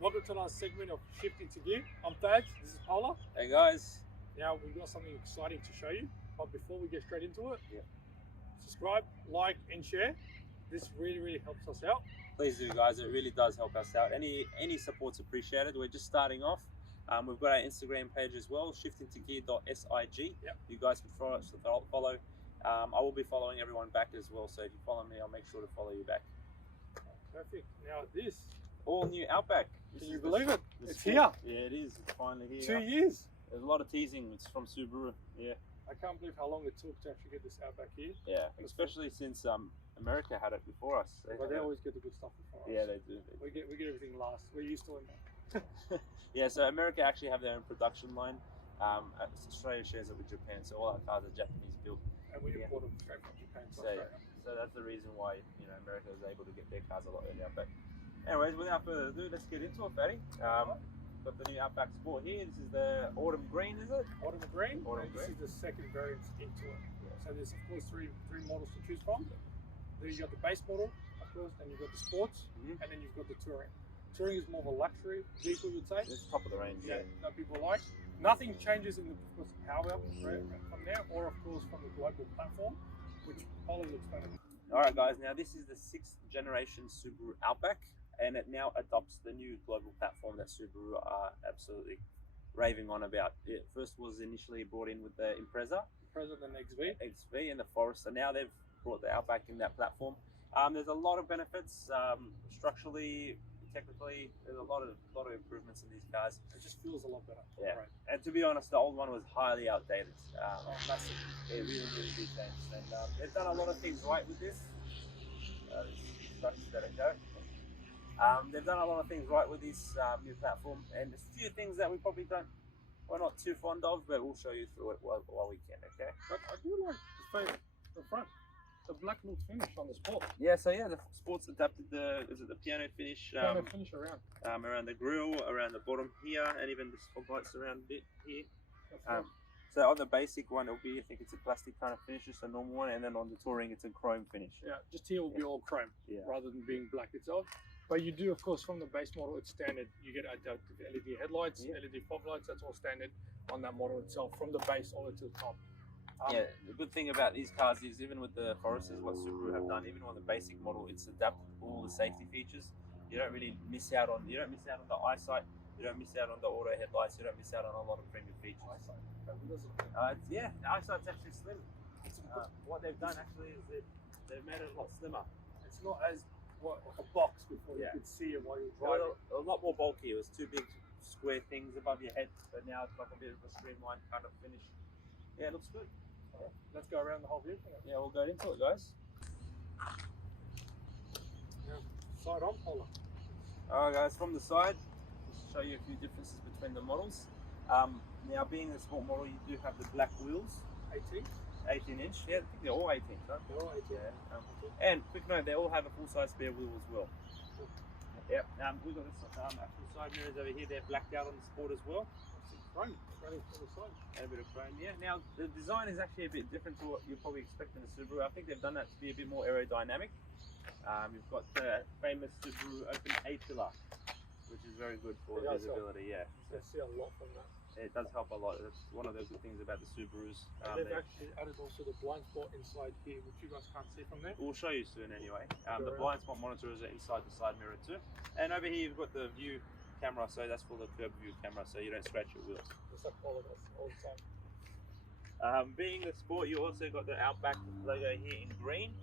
Welcome to another segment of Shifting to Gear. I'm Thad, this is Paula. Hey guys. Now we've got something exciting to show you, but before we get straight into it, Yeah. subscribe, like and share. This really helps us out. Please do guys, it really does help us out. Any support's appreciated. We're just starting off. We've got our Instagram page as well, shiftingtogear.sig. Yep. You guys can follow. I will be following everyone back as well, so if you follow me, I'll make sure to follow you back. Perfect. Now this, All new Outback. can you believe it? The It's sport. here. Yeah, it is. It's finally here. 2 years. There's a lot of teasing. It's from Subaru. Yeah. I can't believe how long it took to actually get this Outback here. Yeah, especially since America had it before us. But they always get the good stuff before us. Yeah, they do. We get everything last. We're used to it now. Yeah, so America actually have their own production line. Australia shares it with Japan, so all our cars are Japanese built. And we import them straight from Japan to So Australia. that's the reason why America is able to get their cars a lot earlier. But anyways, without further ado, let's get into it, Fatty. Got the new Outback Sport here. This is the autumn green, is it? Autumn green. Autumn This green. is the second variant into it. So there's of course three models to choose from. Then you got the base model, of course, then you've got the sports, and then you've got the touring. Touring is more of a luxury vehicle, you'd say. It's top of the range. Yeah, that people like. Nothing changes in the of course, power from there, or of course from the global platform, which Paula will explain. Alright guys, now this is the 6th generation Subaru Outback, and it now adopts the new global platform that Subaru are absolutely raving on about. It first was initially brought in with the Impreza, President XV, and the Forester. Now they've brought the Outback in that platform. There's a lot of benefits, structurally, technically. There's a lot of improvements in these cars. it just feels a lot better. Yeah, Right. and to be honest, the old one was highly outdated. Massive. It really did change, and they've done a lot of things right with this. They've done a lot of things right with this new platform, and there's a few things that we're not too fond of, but we'll show you through it while we can. Okay. But I do like the front, the black look finish on the Sport. Yeah. So yeah, the Sport's adapted the piano finish. Finish around. Around the grille, around the bottom here, and even the fog lights around a bit here. That's right. So on the basic one, it'll be, I think it's a plastic kind of finish, just a normal one, and then on the touring, it's a chrome finish. Yeah, just here will be all chrome, Yeah. rather than being black itself. But you do, of course, from the base model, it's standard. You get adaptive LED headlights, Yeah. LED fog lights. That's all standard on that model itself, from the base all the way to the top. Yeah, the good thing about these cars is even with the Foresters, what Subaru have done, even on the basic model, it's adapted all the safety features. You don't really miss out on. You don't miss out on the eyesight. You don't miss out on the auto headlights. You don't miss out on a lot of premium features. Yeah, the eyesight's actually slim. What they've done actually is they've made it a lot slimmer. It's not as like a box before Yeah. you could see it while you're It was driving. a lot more bulky. It was two big square things above your head, but now it's like a bit of a streamlined kind of finish. Yeah, it looks good. Let's go around the whole vehicle. Yeah, we'll go into it, guys. Now, side on, Paula. Alright guys, from the side, just show you a few differences between the models. Now being the sport model, you do have the black wheels, 18. 18-inch. Yeah, I think they're all 18, right? They're all 18. Yeah. And quick note, they all have a full-size spare wheel as well. Yep. We've got the actual side mirrors over here. They're blacked out on the Sport as well. Chrome running from the side. And a bit of chrome, yeah. Now the design is actually a bit different to what you probably expect in a Subaru. I think they've done that to be a bit more aerodynamic. You've got the famous Subaru open A-pillar, which is very good for visibility. Yeah, I see a lot from that. it does help a lot. That's one of the good things about the Subarus. And they've actually added also the blind spot inside here, which you guys can't see from there. We'll show you soon anyway. The blind spot monitors are inside the side mirror too. And over here you've got the view camera, so that's for the curb view camera, so you don't scratch your wheels. Just like all of us, all the time. Being the Sport, you also got the Outback logo here in green,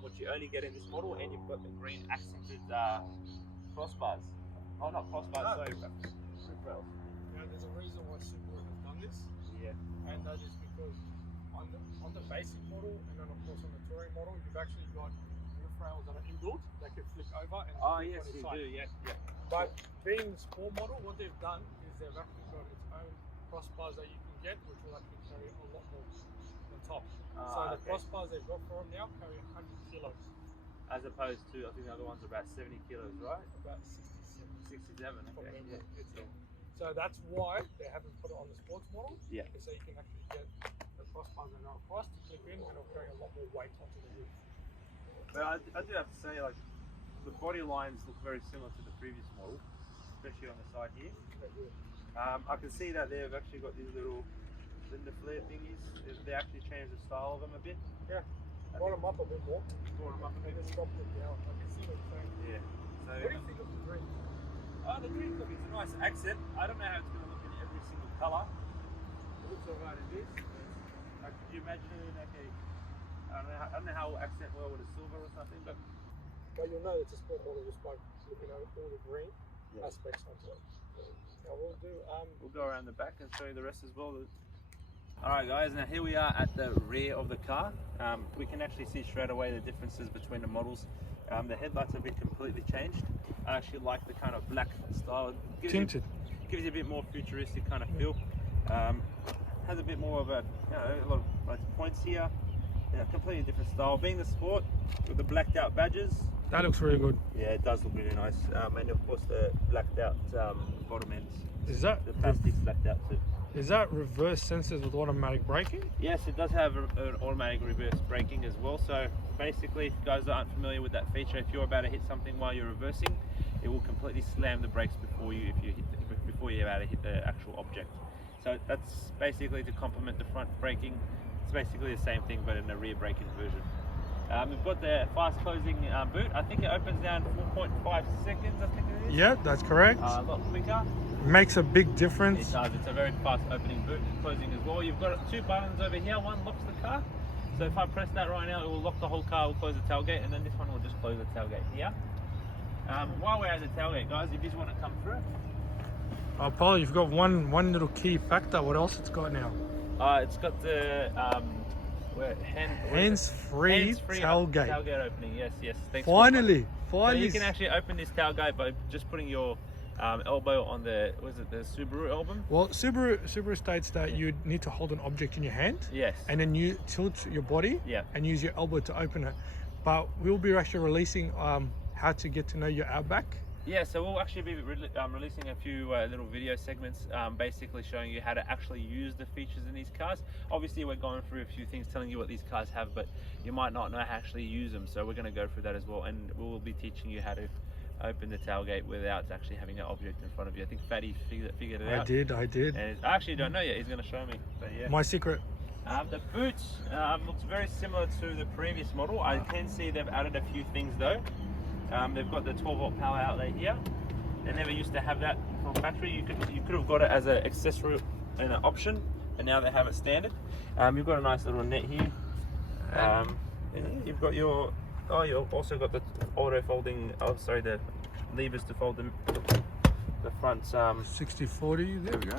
which you only get in this model, and you've got the green accented crossbars. Oh, not crossbars, sorry, roof rails. Now, there's a reason why Subaru has done this, Yeah. and that is because on the basic model, and then of course on the touring model, you've actually got roof rails that are inbuilt that can flip over and Oh flip yes, on its you side. do. Yeah, yeah. But being the Sport model, what they've done is they've actually got its own crossbars that you can get, which will actually carry a lot more on top. So the crossbars they've got for them now carry 100 kilos. As opposed to, I think the other ones are about 70 kilos, right? About 67. 67. From Okay. memory. Yeah. It's So that's why they haven't put it on the sports model. Yeah. So you can actually get the crossbars that are across to clip in, and it'll carry a lot more weight onto the roof. But I do have to say, like, the body lines look very similar to the previous model. especially on the side here. I can see that they've actually got these little Linda flare thingies. They actually changed the style of them a bit. Yeah, brought them up a bit more. Brought them up a bit. Just dropped it down. I can see what you're saying. Yeah. So, what do you think of the green? The green could be a nice accent. I don't know how it's going to look in every single colour. It looks alright in this. Could you imagine it in like a, I don't know how it will accent well with a silver or something, but you'll know it's a sport model just by looking at all the green aspects onto it. Now we'll go around the back and show you the rest as well. Alright guys, now here we are at the rear of the car. We can actually see straight away the differences between the models. The headlights have been completely changed. I actually like the kind of black style. Tinted. Gives you a bit more futuristic kind of feel. Has a bit more of a lot of points here. Completely different style. Being the Sport with the blacked out badges. That looks really good. Yeah, it does look really nice. And of course the blacked out bottom ends. Is that the plastics blacked out too? Is that reverse sensors with automatic braking? Yes, it does have an automatic reverse braking as well. So basically, if you guys aren't familiar with that feature, if you're about to hit something while you're reversing, it will completely slam the brakes before you're about to hit the actual object. So that's basically to complement the front braking. It's basically the same thing, but in a rear braking version. We've got the fast closing boot. I think it opens down 4.5 seconds, I think it is. Yeah, that's correct. A lot quicker. Makes a big difference. It does. It's a very fast opening boot and closing as well. You've got two buttons over here. One locks the car. So if I press that right now, it will lock the whole car, will close the tailgate, and then this one will just close the tailgate here. While we're at the tailgate, guys, if you just want to come through. Oh, Paul, you've got one little key factor. What else it's got now? It's got the hands-free tailgate. Tailgate opening. Yes. Thanks. Finally. So you can actually open this tailgate by just putting your elbow on the Subaru album. Well, Subaru states that you need to hold an object in your hand. Yes. And then you tilt your body. Yeah. And use your elbow to open it. But we'll be actually releasing how to get to know your Outback. Yeah, so we'll actually be releasing a few little video segments basically showing you how to actually use the features in these cars. Obviously we're going through a few things telling you what these cars have, but you might not know how to actually use them, so we're going to go through that as well, and we'll be teaching you how to open the tailgate without actually having an object in front of you. I think Fatty figured it out. I did. And I actually don't know yet, he's going to show me, but yeah. My secret. The boot looks very similar to the previous model. I can see they've added a few things though. They've got the 12-volt power outlet here. They never used to have that from factory. You could have got it as an accessory and an option, and now they have it standard. You've got a nice little net here. You've got you've also got the auto folding. Oh, sorry, the levers to fold the front. 60/40. There we go.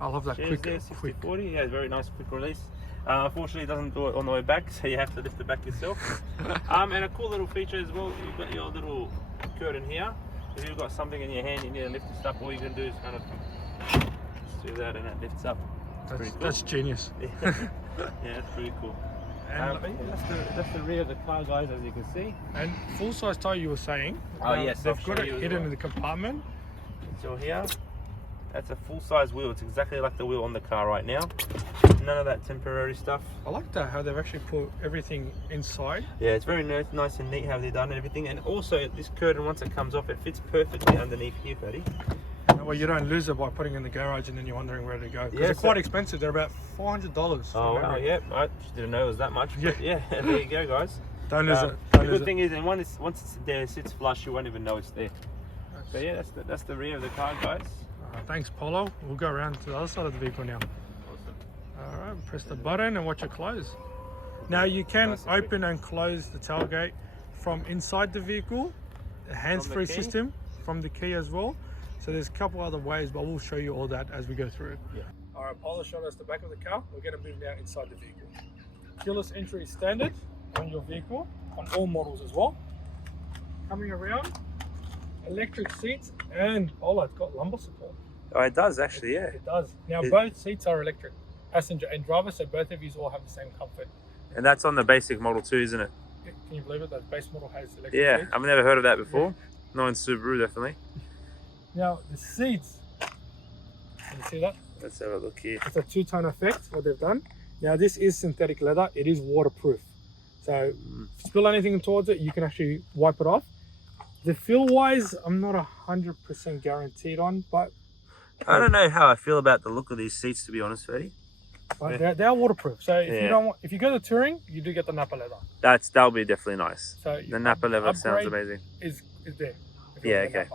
I love that quick. 60/40. Yeah, very nice quick release. Unfortunately, it doesn't do it on the way back, so you have to lift it back yourself. And a cool little feature as well, you've got your little curtain here. If you've got something in your hand, you need to lift this up, all you can do is kind of just do that and it lifts up. Pretty cool. That's genius. Yeah, that's pretty cool. But yeah, that's the rear of the car, guys, as you can see. And full-size tyre, you were saying. Oh yes, they've got it hidden in the compartment. It's all here. That's a full-size wheel. It's exactly like the wheel on the car right now. None of that temporary stuff. I like that, how they've actually put everything inside. Yeah, it's very nice and neat how they've done everything. And also, this curtain, once it comes off, it fits perfectly underneath here, buddy. Well, you don't lose it by putting it in the garage and then you're wondering where to go. Because they're quite expensive. They're about $400. Oh, wow, yeah. I just didn't know it was that much. But yeah, there you go, guys. Don't lose it. The good thing is, and once it's there, it sits flush, you won't even know it's there. So yeah, that's the rear of the car, guys. Thanks, Polo. We'll go around to the other side of the vehicle now. Awesome. Alright, press the button and watch it close. Now you can open and close the tailgate from inside the vehicle, the hands-free system, from the key as well. So there's a couple other ways, but we'll show you all that as we go through. Yeah. Alright, Polo showed us the back of the car. We're going to move now inside the vehicle. Keyless entry is standard on your vehicle, on all models as well. Coming around, electric seats, and it's got lumbar support. Oh, it does actually, yeah. It does. Now both seats are electric, passenger and driver, so both of you all have the same comfort. And that's on the basic model too, isn't it? Yeah, can you believe it? That base model has electric seats. I've never heard of that before. Yeah. No, in Subaru, definitely. Now the seats, can you see that? Let's have a look here. It's a two-tone effect, what they've done. Now this is synthetic leather, it is waterproof. So if you spill anything towards it, you can actually wipe it off. The feel wise, I'm not 100% guaranteed on, but I don't know how I feel about the look of these seats, to be honest, Freddie. But they are waterproof. So if you go to touring, you do get the Napa leather. That'll be definitely nice. So the Napa leather sounds amazing. Is there? Yeah, okay.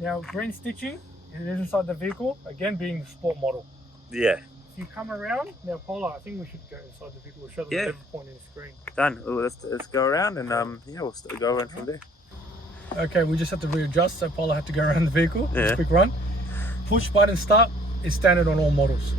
Now green stitching is inside the vehicle, again being the sport model. Yeah. If you come around, now Paula, I think we should go inside the vehicle. We'll show them the level point in the screen. Done. Well, let's go around and we'll go around from there. Okay, we just have to readjust, so Paula had to go around the vehicle. Yeah. Quick run. Push button start is standard on all models.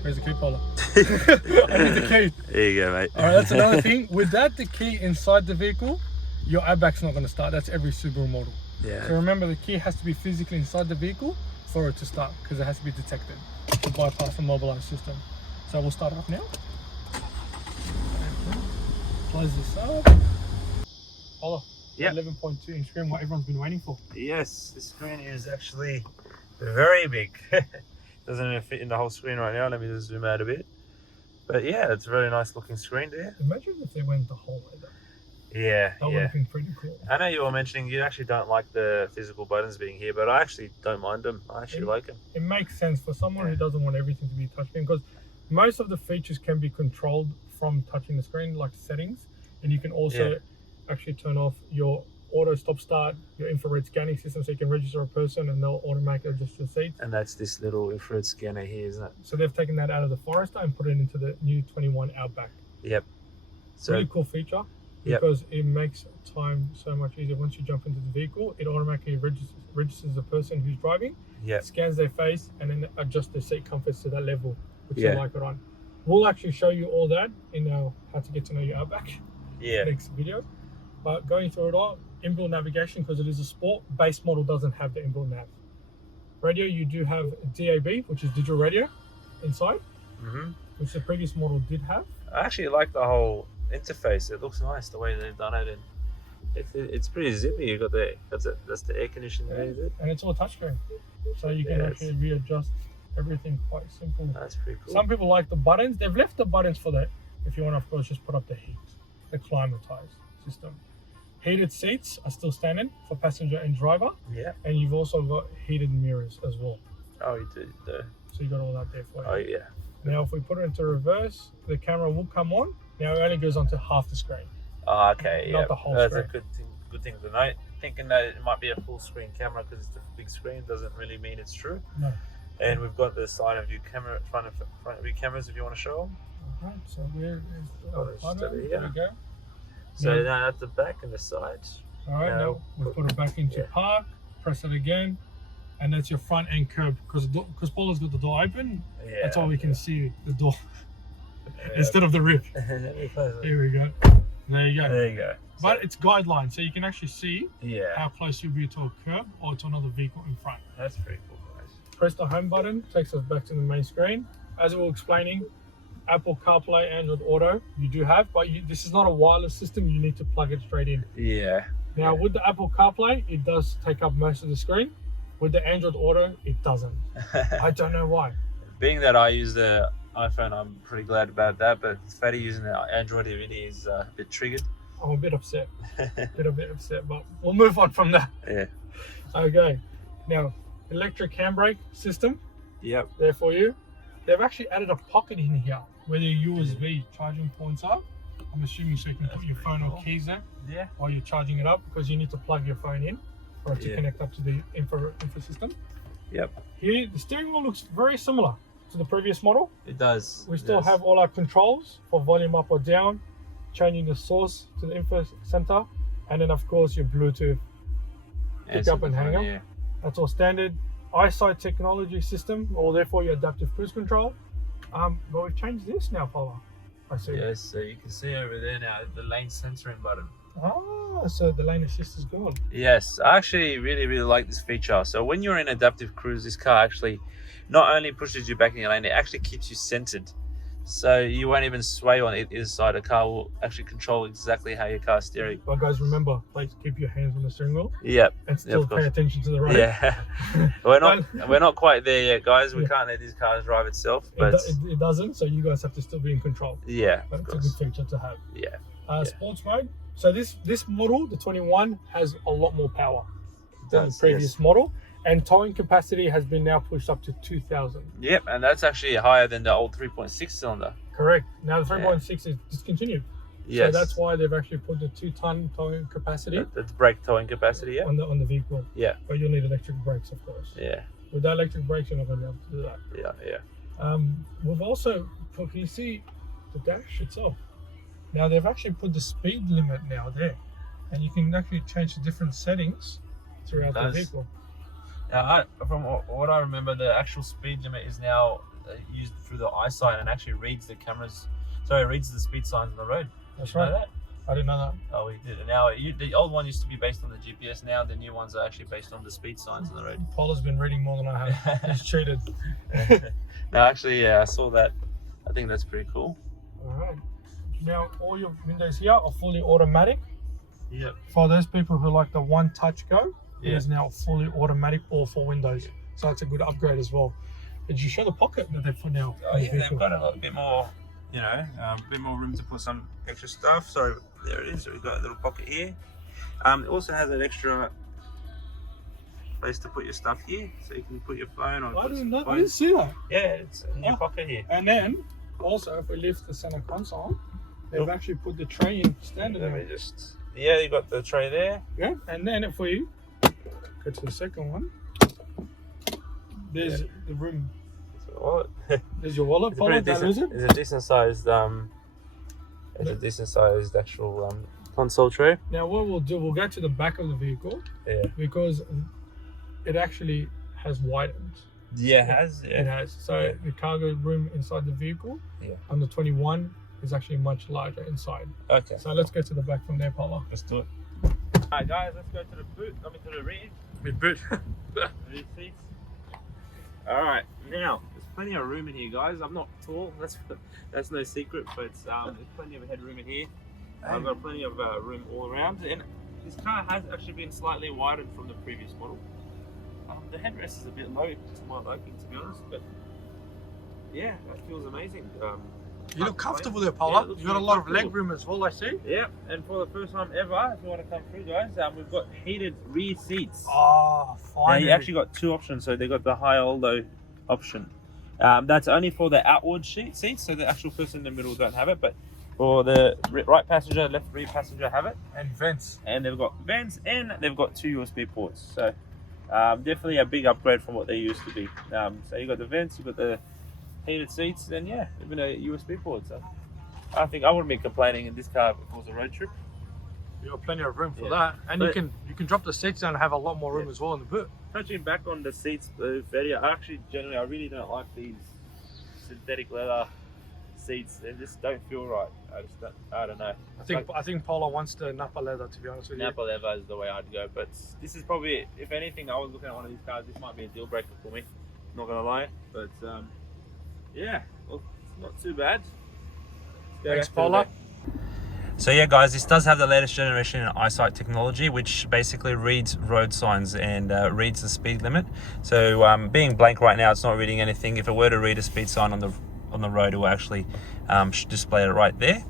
Where's the key, Paula? I need the key. There you go, mate. All right, that's another thing. Without the key inside the vehicle, your Outback's not going to start. That's every Subaru model. Yeah. So remember, the key has to be physically inside the vehicle for it to start, because it has to be detected to bypass the mobilized system. So we'll start off now. Close this up. Paula, 11.2 inch screen, what everyone's been waiting for. Yes, the screen is actually very big. Doesn't even fit in the whole screen right now. Let me just zoom out a bit. But yeah, it's a very nice looking screen there. Imagine if they went the whole way though. Yeah, that would have been pretty cool. I know you were mentioning you actually don't like the physical buttons being here, but I actually don't mind them. I actually like them. It makes sense for someone who doesn't want everything to be touched in, because most of the features can be controlled from touching the screen, like settings, and you can also actually turn off your auto stop start, your infrared scanning system, so you can register a person and they'll automatically adjust your seats. And that's this little infrared scanner here, isn't it? So they've taken that out of the Forester and put it into the new 21 Outback. Yep. So really cool feature, because it makes time so much easier. Once you jump into the vehicle, it automatically registers the person who's driving, scans their face, and then adjusts their seat comforts to that level, which you like it on. We'll actually show you all that in our How to Get to Know Your Outback next video. But going through it all, inbuilt navigation, because it is a sport. Base model doesn't have the inbuilt nav. Radio, you do have DAB, which is digital radio inside, which the previous model did have. I actually like the whole interface. It looks nice the way they've done it, and it's pretty zippy. You got that's the air conditioning there, is it? And it's all touchscreen, so you can actually readjust everything quite simple. That's pretty cool. Some people like the buttons. They've left the buttons for that. If you want to, of course, just put up the heat, the climatized system. Heated seats are still standard for passenger and driver. Yeah. And you've also got heated mirrors as well. Oh, you do. So you got all that there for you. Oh, yeah. Now, if we put it into reverse, the camera will come on. Now, it only goes onto half the screen. Oh, okay. Not the whole screen. That's a good thing to note. Thinking that it might be a full screen camera because it's a big screen doesn't really mean it's true. No. And we've got the side of view camera, front of view cameras if you want to show them. Alright, so there we go. So now that's the back and the side. Alright, now we put it back into park, press it again, and that's your front end curb, because Paula's got the door open. That's all we can see, the door, instead of the rip. Here we go. There you go. There you go. But it's guideline, so you can actually see how close you'll be to a curb or to another vehicle in front. That's pretty cool, guys. Press the home button, takes us back to the main screen. As we were explaining, Apple Carplay, Android Auto, you do have, but this is not a wireless system. You need to plug it straight in. Yeah. Now, with the Apple Carplay, it does take up most of the screen. With the Android Auto, it doesn't. I don't know why. Being that I use the iPhone, I'm pretty glad about that, but Fatty using the Android really is a bit triggered. I'm a bit upset. a bit upset, but we'll move on from that. Yeah. Okay. Now, electric handbrake system. Yep. There for you. They've actually added a pocket in here where the USB charging points are. I'm assuming so you can put your phone or keys there while you're charging it up, because you need to plug your phone in for it to connect up to the infra system. Yep. Here, the steering wheel looks very similar to the previous model. It does. We still have all our controls for volume up or down, changing the source to the info center, and then of course your Bluetooth pick up and hang up. That's all standard. Eyesight Technology system, or therefore your adaptive cruise control. But we've changed this now, Paula. I see. Yes, so you can see over there now the lane censoring button. Ah, so the lane assist is gone. Yes, I actually really like this feature. So when you're in adaptive cruise, this car actually not only pushes you back in your lane, it actually keeps you centered. So you won't even sway on either side. The car will actually control exactly how your car's steering. But guys, remember, please keep your hands on the steering wheel. Yep. And still pay attention to the road. Yeah. we're not quite there yet, guys. We can't let these cars drive itself. But it doesn't, so you guys have to still be in control. Yeah. But it's a good feature to have. Yeah. Sports mode. So this model, the 21, has a lot more power than the previous model. And towing capacity has been now pushed up to 2,000. Yep, and that's actually higher than the old 3.6 cylinder. Correct. Now the 3.6 is discontinued. Yes. So that's why they've actually put the 2-ton towing capacity. That's brake towing capacity, yeah. On the vehicle. Yeah. But you'll need electric brakes, of course. Yeah. Without electric brakes, you're not going to be able to do that. Yeah, yeah. We've also, can you see the dash itself? Now they've actually put the speed limit now there. And you can actually change the different settings throughout the vehicle. Now, from what I remember, the actual speed limit is now used through the eyesight and actually reads the cameras. So it reads the speed signs on the road. That's right. Know that? I didn't know that. Oh, we did. Now, the old one used to be based on the GPS. Now the new ones are actually based on the speed signs on the road. Paul has been reading more than I have. He's cheated. No, actually, yeah, I saw that. I think that's pretty cool. All right. Now, all your windows here are fully automatic. Yep. For those people who like the one touch go, it is now fully automatic, all 4 windows. So it's a good upgrade as well. Did you show the pocket that they've put now? Oh yeah, they've got a little bit more, you know, a bit more room to put some extra stuff. So there it is. So we've got a little pocket here. It also has an extra place to put your stuff here, so you can put your phone or. I didn't see that. Yeah, it's a new pocket here. And then also, if we lift the center console, they've actually put the tray in standard. Let me just. Yeah, you got the tray there. Yeah, and then if we go to the second one, there's the room. Wallet. There's your wallet. It's a decent sized actual console tray. Now what we'll do, we'll go to the back of the vehicle. Yeah. Because it actually has widened. Yeah, it has. Yeah. It has. So the cargo room inside the vehicle on the 21 is actually much larger inside. Okay. So let's go to the back from there, Paula. Let's do it. Alright guys, let's go to the boot. To the rear. Boot. Rear seats. Alright, now there's plenty of room in here, guys. I'm not tall, that's no secret, but there's plenty of headroom in here. I've got plenty of room all around, and this car has actually been slightly widened from the previous model. The headrest is a bit low to my liking, to be honest, but yeah, that feels amazing. You look comfortable there, Paula. Yeah, you've got a lot of leg room as well, I see. Yeah, and for the first time ever, if you want to come through, guys, we've got heated rear seats. Oh, fine. Now you actually got 2 options, so they got the high or low option. That's only for the outward seats, so the actual person in the middle don't have it, but for the right passenger, left rear passenger have it. And vents. And they've got vents, and they've got 2 USB ports. So definitely a big upgrade from what they used to be. So you got the vents, you got the heated seats, and yeah, even a USB port. So I think I wouldn't be complaining in this car if it was a road trip. You got plenty of room for that, and you can drop the seats down and have a lot more room as well in the boot. Touching back on the seats, Freddie, I really don't like these synthetic leather seats. They just don't feel right. I don't know. I think Paula wants the Napa leather, to be honest with you. Napa leather is the way I'd go, but this is probably, if anything, I was looking at one of these cars, this might be a deal breaker for me. Not gonna lie, but yeah, well, it's not too bad. Thanks, Paula. So yeah, guys, this does have the latest generation in Eyesight Technology, which basically reads road signs and reads the speed limit. So being blank right now, it's not reading anything. If it were to read a speed sign on the road, it will actually display it right there.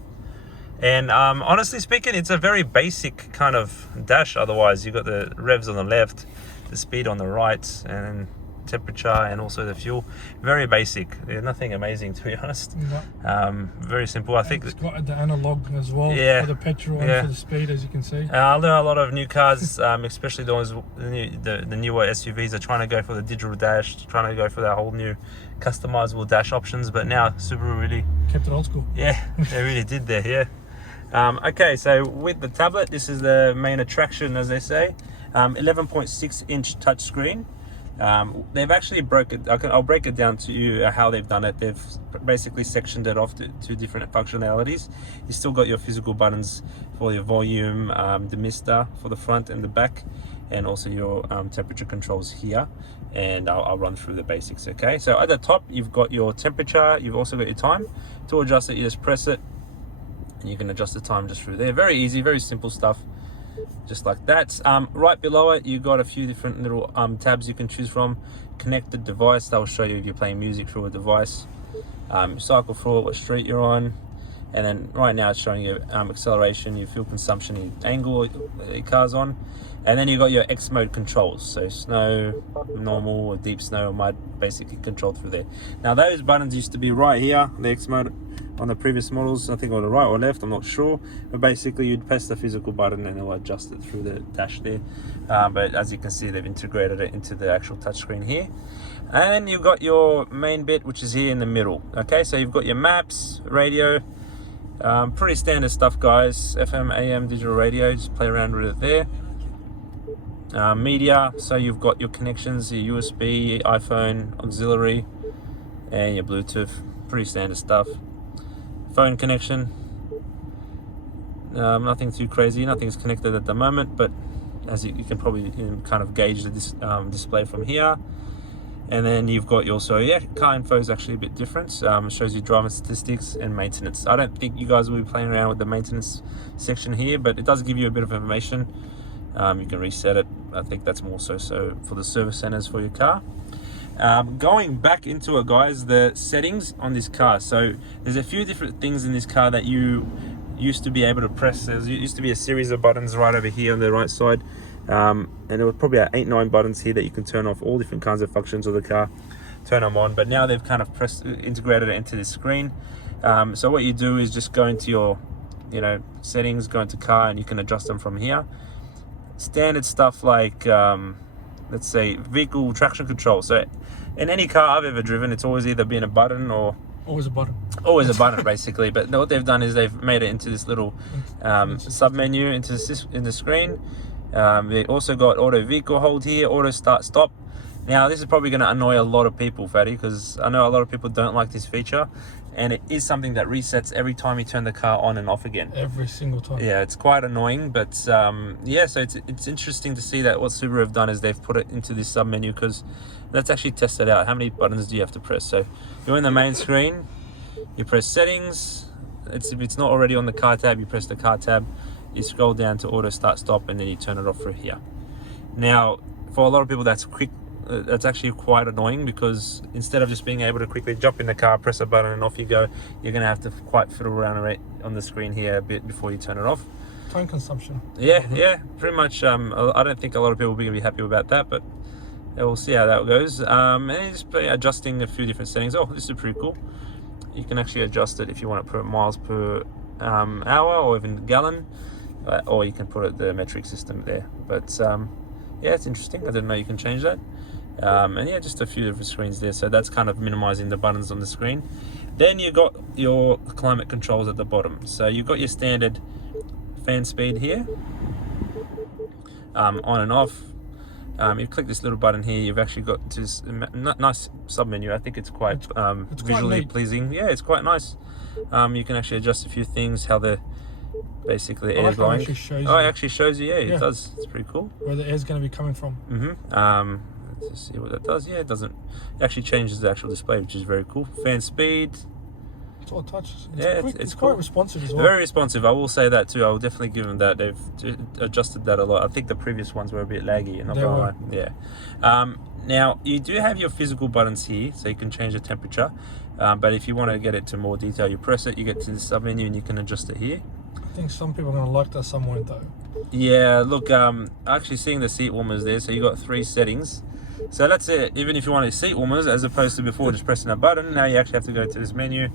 And honestly speaking, it's a very basic kind of dash. Otherwise, you've got the revs on the left, the speed on the right, and temperature, and also the fuel. Very basic. There's nothing amazing, to be honest. Very simple. I think it's got the analog as well, for the petrol and for the speed, as you can see. I know a lot of new cars, especially the ones, the newer SUVs, are trying to go for the digital dash, trying to go for that whole new customizable dash options, but now Subaru really kept it old school. Yeah, they really did there. Yeah. Okay, so with the tablet, this is the main attraction, as they say. 11.6-inch touchscreen. They've actually I'll break it down to you how they've done it. They've basically sectioned it off to different functionalities. You still got your physical buttons for your volume, the mister for the front and the back, and also your temperature controls here, and I'll run through the basics. Okay, so at the top you've got your temperature, you've also got your time. To adjust it, you just press it and you can adjust the time just through there. Very easy, very simple stuff, just like that. Right below it you've got a few different little tabs you can choose from. Connected device, that will show you if you're playing music through a device. Cycle through it, what street you're on, and then right now it's showing you acceleration, your fuel consumption, your angle your car's on, and then you got your X mode controls, so snow, normal, or deep snow, or mud, basically controlled through there. Now those buttons used to be right here, the X mode on the previous models, I think on the right or left, I'm not sure, but basically you'd press the physical button and it'll adjust it through the dash there. But as you can see, they've integrated it into the actual touchscreen here. And you've got your main bit, which is here in the middle. Okay, so you've got your maps, radio, pretty standard stuff, guys. FM, AM, digital radio, just play around with it there. Media, so you've got your connections, your USB, your iPhone, auxiliary, and your Bluetooth, pretty standard stuff. Phone connection, nothing too crazy, nothing's connected at the moment, but as you can probably kind of gauge the display from here. And then you've got your, so yeah, car info is actually a bit different. It shows you driving statistics and maintenance. I don't think you guys will be playing around with the maintenance section here, but it does give you a bit of information. You can reset it. I think that's more so for the service centers for your car. Going back into it, guys, the settings on this car. So there's a few different things in this car that you used to be able to press. There used to be a series of buttons right over here on the right side. And there were probably 8-9 buttons here that you can turn off all different kinds of functions of the car, turn them on, but now they've kind of integrated it into the screen. So what you do is just go into your settings, go into car, and you can adjust them from here. Standard stuff like let's say vehicle traction control. So in any car I've ever driven, it's always either been a button or always a button basically. But what they've done is they've made it into this little sub menu in the screen. They also got auto vehicle hold here, auto start stop. Now this is probably going to annoy a lot of people, Fatty, because I know a lot of people don't like this feature, and it is something that resets every time you turn the car on and off again. Every single time. Yeah, it's quite annoying, but yeah, so it's interesting to see that what Subaru have done is they've put it into this sub menu, because let's actually test it out. How many buttons do you have to press? So you're in the main screen, you press settings. If it's not already on the car tab, you press the car tab. You scroll down to auto start stop, and then you turn it off through here. Now, for a lot of people, that's actually quite annoying, because instead of just being able to quickly jump in the car, press a button, and off you go, you're going to have to quite fiddle around on the screen here a bit before you turn it off. Time consumption. Yeah, pretty much. I don't think a lot of people will be happy about that, but we'll see how that goes. And just adjusting a few different settings. Oh, this is pretty cool. You can actually adjust it if you want to put it miles per hour or even gallon. Or you can put it the metric system there, but yeah, it's interesting. I didn't know you can change that. And yeah, just a few different screens there, so that's kind of minimizing the buttons on the screen. Then you got your climate controls at the bottom. So you've got your standard fan speed here, on and off. You click this little button here, you've actually got this nice sub menu. I think it's quite it's visually quite pleasing. Yeah, it's quite nice. You can actually adjust a few things, how the basically air blowing. It actually shows you. Yeah, it does. It's pretty cool. Where the air's going to be coming from. Let's just see what that does. Yeah, it actually changes the actual display, which is very cool. Fan speed. It's all touch. It's quite cool. responsive as well. Very responsive. I will say that too. I will definitely give them that. They've adjusted that a lot. I think the previous ones were a bit laggy. And they were. Yeah. Now you do have your physical buttons here, so you can change the temperature. But if you want to get it to more detail, you press it. You get to the sub menu, and you can adjust it here. I think some people are going to like that somewhat though. Yeah, look, actually seeing the seat warmers there, so you got 3 settings. So that's it. Even if you want seat warmers, as opposed to before just pressing a button, now you actually have to go to this menu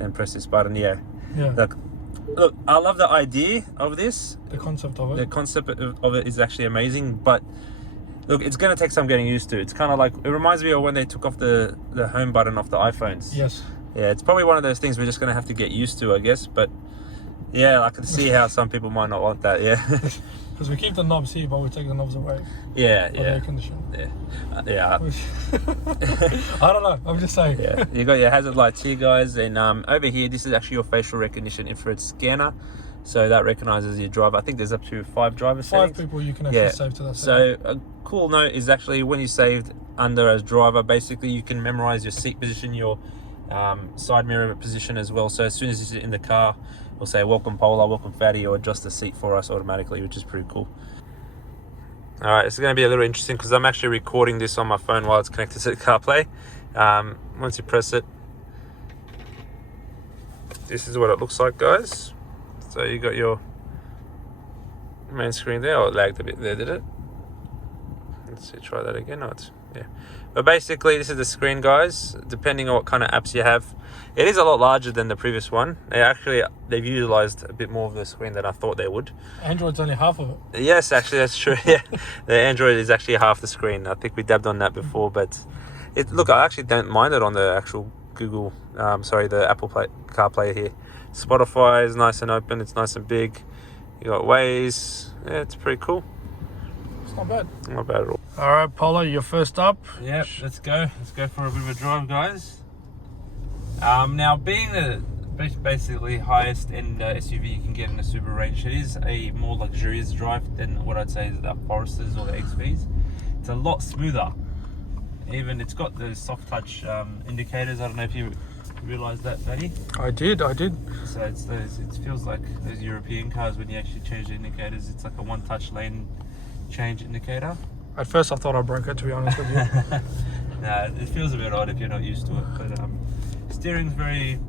and press this button. Yeah. Look, I love the idea of this. The concept of it. The concept of it is actually amazing, but look, it's going to take some getting used to. It's kind of like, it reminds me of when they took off the home button off the iPhones. Yes. Yeah, it's probably one of those things we're just going to have to get used to, I guess, but yeah, I can see how some people might not want that, yeah. Because we keep the knobs here, but we take the knobs away. Yeah. Air conditioning. Yeah. I don't know, I'm just saying. Yeah, you got your hazard lights here, guys, and over here, this is actually your facial recognition infrared scanner. so that recognizes your driver. I think there's up to 5 driver settings. 5 people you can actually save to that setting. So a cool note is actually when you saved under as driver, basically you can memorize your seat position, your side mirror position as well. So as soon as you sit in the car, we'll say welcome Polar, welcome Fatty, or adjust the seat for us automatically, which is pretty cool. All right, it's going to be a little interesting because I'm actually recording this on my phone while it's connected to the CarPlay. Once you press it, this is what it looks like, guys. So you got your main screen there. Oh, it lagged a bit there, did it? Let's see, try that again. No, yeah. But basically, this is the screen, guys. Depending on what kind of apps you have, it is a lot larger than the previous one. They've utilized a bit more of the screen than I thought they would. Android's only half of it. Yes, actually, that's true. Yeah, the Android is actually half the screen. I think we dabbed on that before, but look, I actually don't mind it on the actual Google. The Apple CarPlay here. Spotify is nice and open. It's nice and big. You got Waze. Yeah, it's pretty cool. It's not bad. Not bad at all. All right, Polo, you're first up. Yep, let's go. Let's go for a bit of a drive, guys. Now, being the basically highest end SUV you can get in the Subaru range, it is a more luxurious drive than what I'd say is the Foresters or the XVs. It's a lot smoother. Even it's got the soft touch indicators. I don't know if you realised that, Fatty? I did. So it feels like those European cars when you actually change the indicators. It's like a one-touch lane change indicator. At first I thought I broke it, to be honest with you. Nah, it feels a bit odd if you're not used to it. But steering's very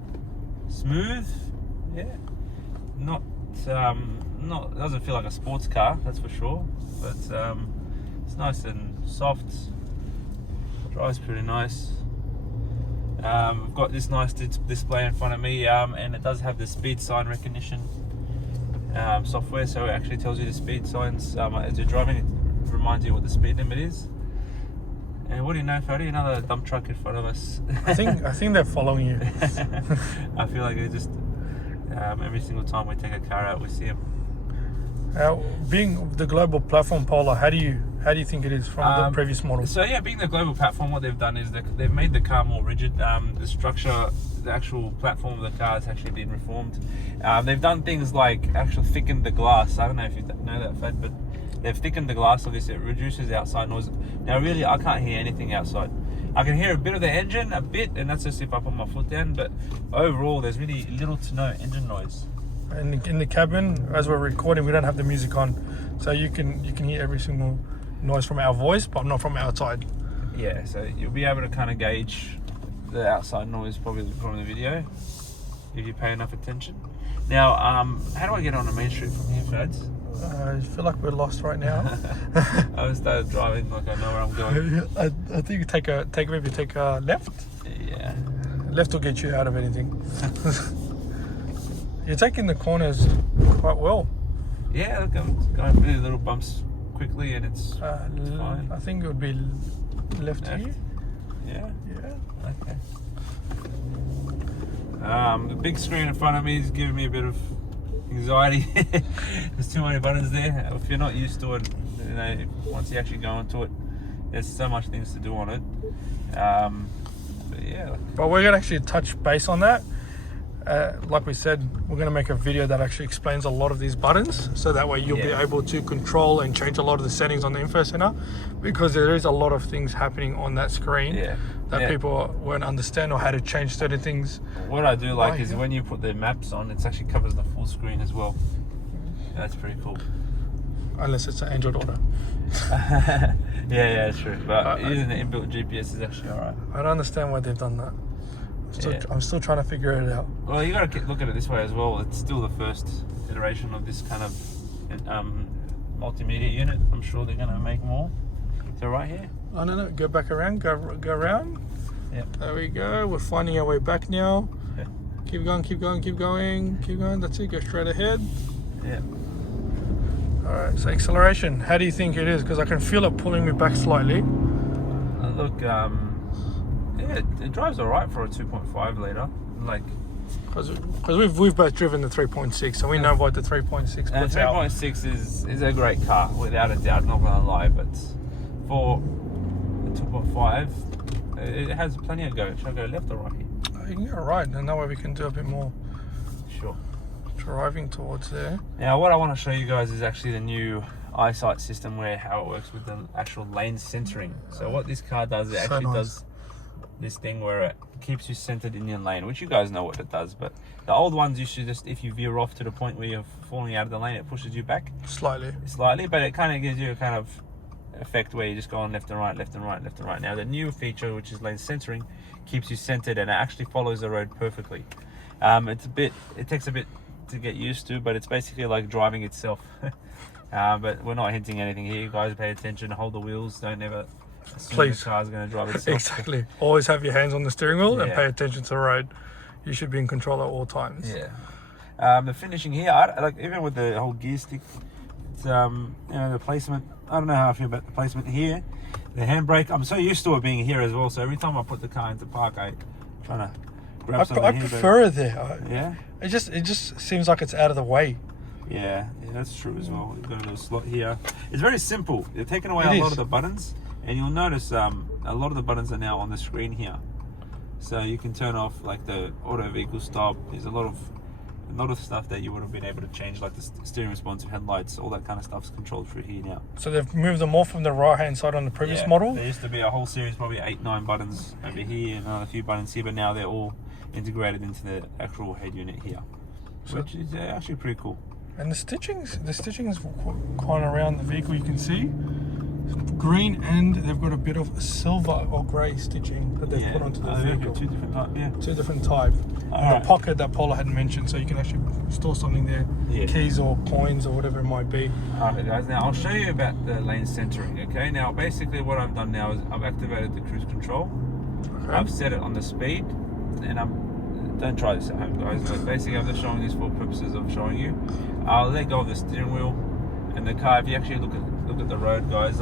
smooth. Yeah. It doesn't feel like a sports car, that's for sure. But it's nice and soft. Drives pretty nice. I've got this nice display in front of me, and it does have the speed sign recognition software, so it actually tells you the speed signs as you're driving. It reminds you what the speed limit is. And what do you know, Fatty? Another dump truck in front of us. I think they're following you. I feel like it's just every single time we take a car out, we see them. Being the global platform, Polar, how do you think it is from the previous model? So yeah, being the global platform, what they've done is they've made the car more rigid. The structure, the actual platform of the car has actually been reformed. They've done things like actually thickened the glass. I don't know if you know that, Fed, but they've thickened the glass. Obviously, it reduces outside noise. Now, really, I can't hear anything outside. I can hear a bit of the engine, and that's just if I put my foot down. But overall, there's really little to no engine noise. In the cabin, as we're recording, we don't have the music on, so you can hear every single noise from our voice, but not from outside. Yeah, so you'll be able to kind of gauge the outside noise probably from the video if you pay enough attention. Now, how do I get on the main street from here, Fads? I feel like we're lost right now. I started driving like I know where I'm going. I think you take a left. Yeah. Left will get you out of anything. You're taking the corners quite well. Yeah, look, I'm going through the little bumps quickly, and it's fine. I think it would be left here. Yeah. Yeah. Okay. The big screen in front of me is giving me a bit of anxiety. There's too many buttons there. If you're not used to it, once you actually go into it, there's so much things to do on it. But yeah. But we're gonna actually touch base on that. Like we said, we're going to make a video that actually explains a lot of these buttons, so that way you'll be able to control and change a lot of the settings on the info center, because there is a lot of things happening on that screen that people won't understand, or how to change certain things. What I do like is when you put the maps on, it actually covers the full screen as well. That's pretty cool. Unless it's an Android Auto. yeah, true. But using the inbuilt GPS is actually alright. I don't understand why they've done that. I'm still trying to figure it out. Well, you got to look at it this way as well. It's still the first iteration of this kind of multimedia unit. I'm sure they're going to make more. So right here. Oh, no, go back around. Go around. Yep. There we go. We're finding our way back now. Yeah. Keep going. That's it. Go straight ahead. Yeah. All right. So acceleration. How do you think it is? Because I can feel it pulling me back slightly. Look. Yeah, it drives alright for a 2.5 litre. Like, because we've both driven the 3.6, so we know what the 3.6 puts out. 3.6 is a great car, without a doubt. Not gonna lie, but for the 2.5, it has plenty of go. Should I go left or right here? You can go right, and that way we can do a bit more. Sure. driving towards there. Now, what I want to show you guys is actually the new Eyesight system, where how it works with the actual lane centering. So what this car does, it actually does this thing where it keeps you centered in your lane, which you guys know what it does. But the old ones, you should just, if you veer off to the point where you're falling out of the lane, it pushes you back slightly, but it kind of gives you a kind of effect where you just go on left and right, left and right, left and right. Now the new feature, which is lane centering, keeps you centered, and it actually follows the road perfectly. It takes a bit to get used to, but it's basically like driving itself. But we're not hinting anything here. You guys pay attention, hold the wheels, don't ever assume the car's going to drive itself. Exactly. Always have your hands on the steering wheel and pay attention to the road. You should be in control at all times. Yeah. The finishing here, like even with the whole gear stick, it's you know, the placement. I don't know how I feel about the placement here. The handbrake, I'm so used to it being here as well. So every time I put the car into park, I'm trying to grab something. I prefer it there. Yeah. It just seems like it's out of the way. Yeah, that's true as well. You've got a little slot here. It's very simple. They're taking away a lot of the buttons, and you'll notice a lot of the buttons are now on the screen here. So you can turn off like the auto vehicle stop. There's a lot of stuff that you would have been able to change, like the steering responsive headlights, all that kind of stuff's controlled through here now. So they've moved them all from the right hand side on the previous model? There used to be a whole series, probably 8-9 buttons over here and a few buttons here, but now they're all integrated into the actual head unit here, which is actually pretty cool. And the stitching's quite around the vehicle, you can see. Green, and they've got a bit of silver or grey stitching that they've put onto the vehicle. Two different types. Two different types. And the pocket that Paula had mentioned, so you can actually store something there, keys or coins or whatever it might be. Alright guys, now I'll show you about the lane centering, okay? Now basically what I've done now is I've activated the cruise control. Okay. I've set it on the speed, and don't try this at home guys, but basically I'm just showing this for purposes of showing you. I'll let go of the steering wheel, and the car, if you actually look at the road guys,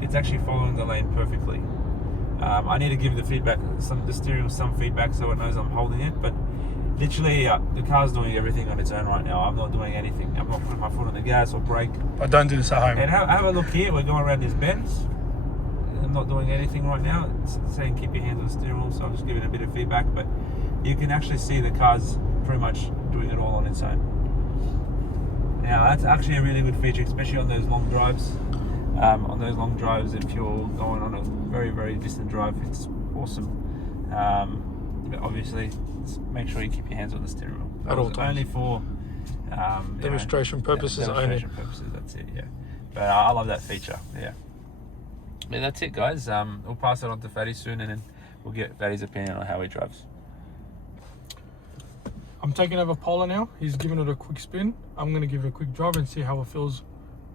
it's actually following the lane perfectly. I need to give the feedback, the steering some feedback so it knows I'm holding it, but literally the car's doing everything on its own right now. I'm not doing anything. I'm not putting my foot on the gas or brake. But don't do this at home. And have a look here, we're going around this bend. I'm not doing anything right now. It's saying keep your hands on the steering wheel, so I'm just giving a bit of feedback, but you can actually see the car's pretty much doing it all on its own. Now that's actually a really good feature, especially on those long drives. If you're going on a very, very distant drive, it's awesome. But obviously, make sure you keep your hands on the steering wheel. At all times. Only for demonstration purposes. Demonstration purposes. That's it. Yeah. But I love that feature. Yeah. But that's it, guys. We'll pass it on to Fatty soon, and then we'll get Fatty's opinion on how he drives. I'm taking over Paula now. He's giving it a quick spin. I'm going to give it a quick drive and see how it feels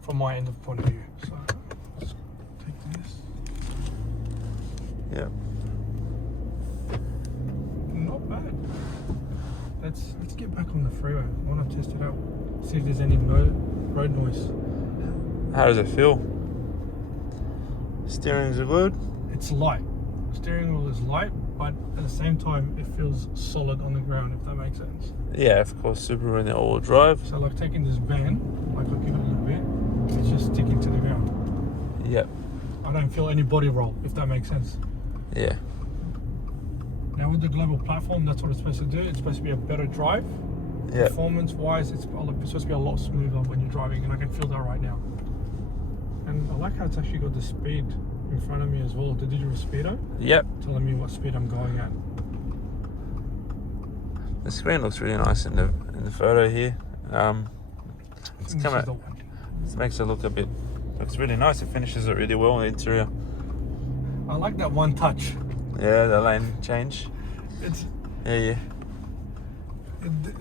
from my end of point of view. So let's take this. Yeah. Not bad. Let's get back on the freeway. I want to test it out. See if there's any road noise. How does it feel? Steering's good. It's light. Steering wheel is light, but at the same time it feels solid on the ground, if that makes sense. Yeah, of course, Subaru in the all-wheel drive. So like taking this bend, like I give it a little bit, it's just sticking to the ground. Yep. I don't feel any body roll, if that makes sense. Yeah. Now with the global platform, that's what it's supposed to do. It's supposed to be a better drive. Yep. Performance-wise, it's supposed to be a lot smoother when you're driving, and I can feel that right now. And I like how it's actually got the speed in front of me as well, the digital speedo. Yep. Telling me what speed I'm going at. The screen looks really nice in the photo here. It makes it look looks really nice. It finishes it really well in the interior. I like that one touch. Yeah, the lane change.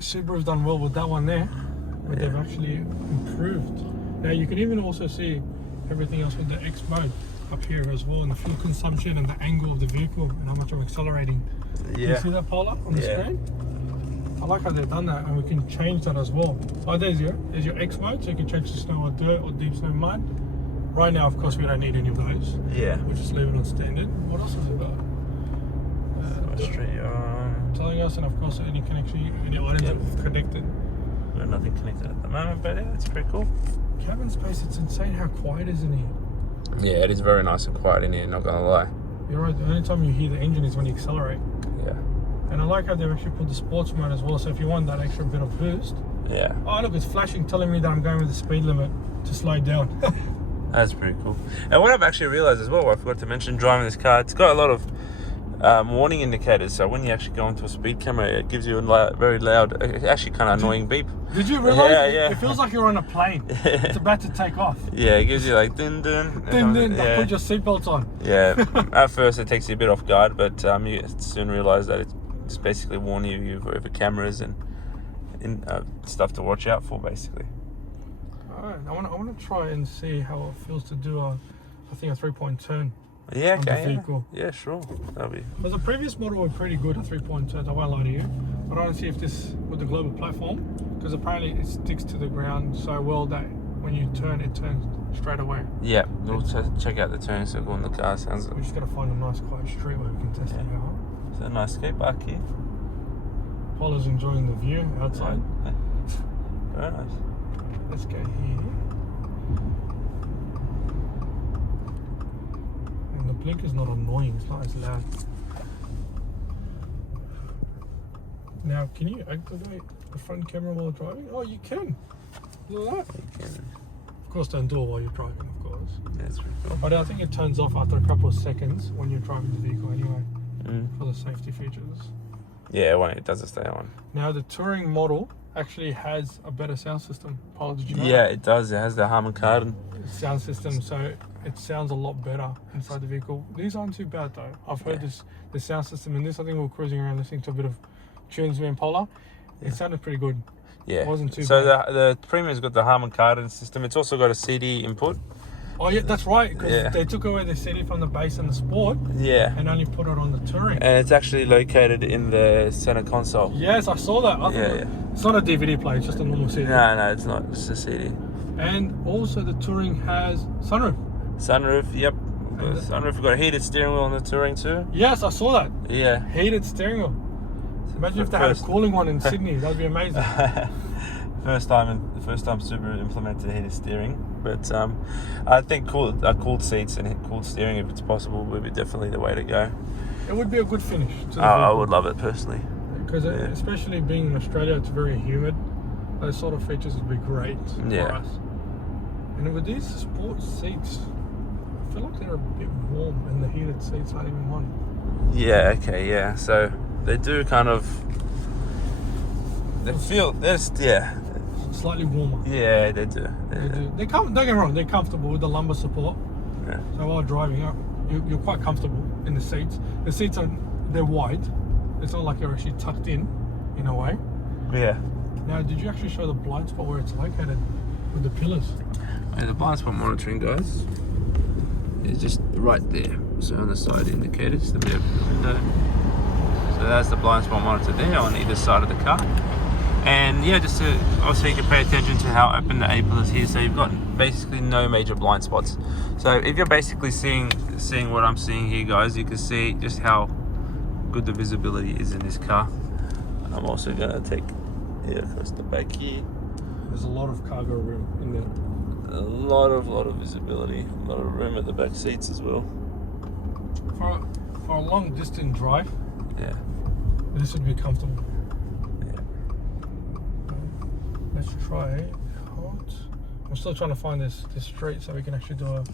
Subaru's done well with that one there, but they've actually improved. Now you can even also see everything else with the X mode up here as well, and the fuel consumption and the angle of the vehicle and how much I'm accelerating. Can you see that, Paula, on the screen? I like how they've done that, and we can change that as well. Oh, there's your X mode, so you can change to snow or dirt or deep snow mud. Right now, of course, we don't need any of those. Yeah. We'll just leave it on standard. What else is it about? Telling us, and of course, any connection, any items that we've connected. We've got nothing connected at the moment, but yeah, it's pretty cool. Cabin space, it's insane how quiet it is in here. Yeah, it is very nice and quiet in here, not gonna lie. You're right, the only time you hear the engine is when you accelerate. Yeah. And I like how they've actually put the sports mode as well, so if you want that extra bit of boost. Yeah. Oh look, it's flashing, telling me that I'm going with the speed limit to slow down. That's pretty cool. And what I've actually realised as well, I forgot to mention, driving this car, it's got a lot of warning indicators. So when you actually go into a speed camera, it gives you a very loud, actually kind of annoying beep. Did you realise? Yeah. It feels like you're on a plane. It's about to take off. Yeah, it gives you like din din. Din din. Yeah. Put your seatbelts on. Yeah. At first, it takes you a bit off guard, but you soon realise that it's just basically warning you for cameras and stuff to watch out for, basically. Alright, I want to try and see how it feels to do a 3-point turn. Yeah, okay. On the vehicle. Yeah, sure. That'll be. Because the previous model were pretty good at 3-point turns. I won't lie to you, but I want to see if this with the global platform, because apparently it sticks to the ground so well that when you turn, it turns straight away. Yeah, we'll check out the turning circle in the car. Sounds. We just got to find a nice quiet street where we can test it out. It's a nice skate park here. Paula's enjoying the view outside. Yeah. Very nice. Let's go here. And the blinker's not annoying, it's not as loud. Now, can you activate the front camera while driving? Oh, you can. Look at that. You can. Of course, don't do it while you're driving, of course. Yeah, that's pretty cool. But I think it turns off after a couple of seconds when you're driving the vehicle anyway, for the safety features. Yeah, it doesn't stay on. Now, the touring model actually has a better sound system. Paul, did you know Yeah, that? it does. It has the Harman Kardon sound system, so it sounds a lot better inside the vehicle. These aren't too bad though. I've heard the sound system in this. I think we were cruising around listening to a bit of tunes, me and Paula. It sounded pretty good. Yeah, it wasn't too so bad. the Premium's got the Harman Kardon system. It's also got a CD input. Oh yeah, that's right, because they took away the CD from the bass and the sport. Yeah. And only put it on the touring. And it's actually located in the center console. Yes, I saw that. I thought it's not a DVD player, it's just a normal CD. No, it's not. It's a CD. And also the touring has sunroof. Sunroof, yep. The sunroof. We've got a heated steering wheel on the touring too. Yes, I saw that. Yeah. Heated steering wheel. Imagine if they had a cooling one in Sydney. That'd be amazing. First time Subaru implemented heated steering, but I think cooled seats and cooled steering, if it's possible, would be definitely the way to go. It would be a good finish to the I would love it personally. Because especially being in Australia, it's very humid. Those sort of features would be great for us. And with these sport seats, I feel like they're a bit warm, and the heated seats aren't even on. Yeah. Okay. Yeah. So they do kind of. They feel slightly warmer. Yeah, they do. Don't get me wrong, they're comfortable with the lumbar support. Yeah. So while driving up, you're quite comfortable in the seats. The seats they're wide. It's not like you're actually tucked in a way. Yeah. Now, did you actually show the blind spot where it's located with the pillars? The blind spot monitoring, guys, is just right there. So on the side indicators, the window. So that's the blind spot monitor there on either side of the car. And yeah, just to also you can pay attention to how open the A-pillar is here. So you've got basically no major blind spots. So if you're basically seeing what I'm seeing here, guys, you can see just how good the visibility is in this car. I'm also gonna take it across the back here. There's a lot of cargo room in there. A lot of visibility, a lot of room at the back seats as well. For a long distance drive, this would be comfortable. Let's try hot. I'm still trying to find this straight so we can actually do a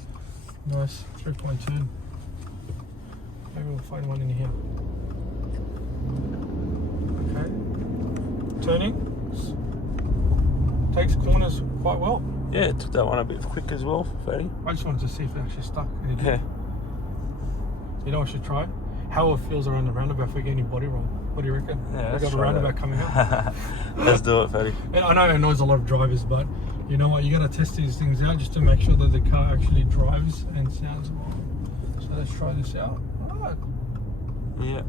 nice 3-point turn. Maybe we'll find one in here. Okay. Turning. Takes corners quite well. Yeah, it took that one a bit quick as well, Freddie. I just wanted to see if it actually stuck. Yeah. You know what I should try? How it feels around the roundabout if we get any body roll. What do you reckon? Yeah, we got a roundabout coming up. Let's do it, Freddie. I know it annoys a lot of drivers, but you know what? You got to test these things out just to make sure that the car actually drives and sounds well. So let's try this out. Oh, yeah.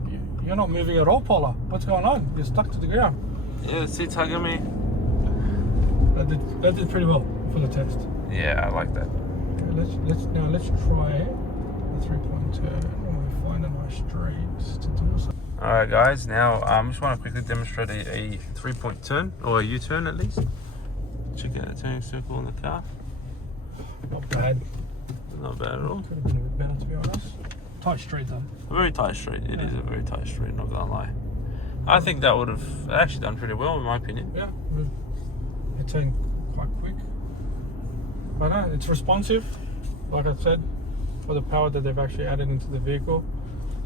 You're not moving at all, Paula. What's going on? You're stuck to the ground. Yeah, the seat's hugging me. That did pretty well for the test. Yeah, I like that. Okay, let's try a 3-point turn and we'll find a nice straight to do something. Alright guys, now I just want to quickly demonstrate a 3-point turn, or a U-turn at least. Check out the turning circle in the car. Not bad. Not bad at all. Could have been a bit better, to be honest. Tight straight though. A very tight straight. It is a very tight straight, not gonna lie. I think that would have actually done pretty well, in my opinion. Yeah, it turned quite quick. I know it's responsive, like I said, for the power that they've actually added into the vehicle.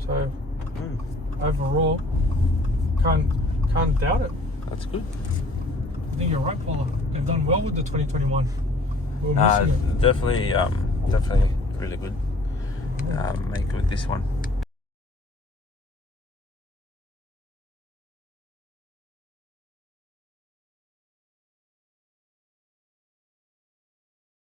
So overall, can't doubt it. That's good. I think you're right, Paula. They've done well with the 2021. We're missing it. Definitely really good. Make it with this one.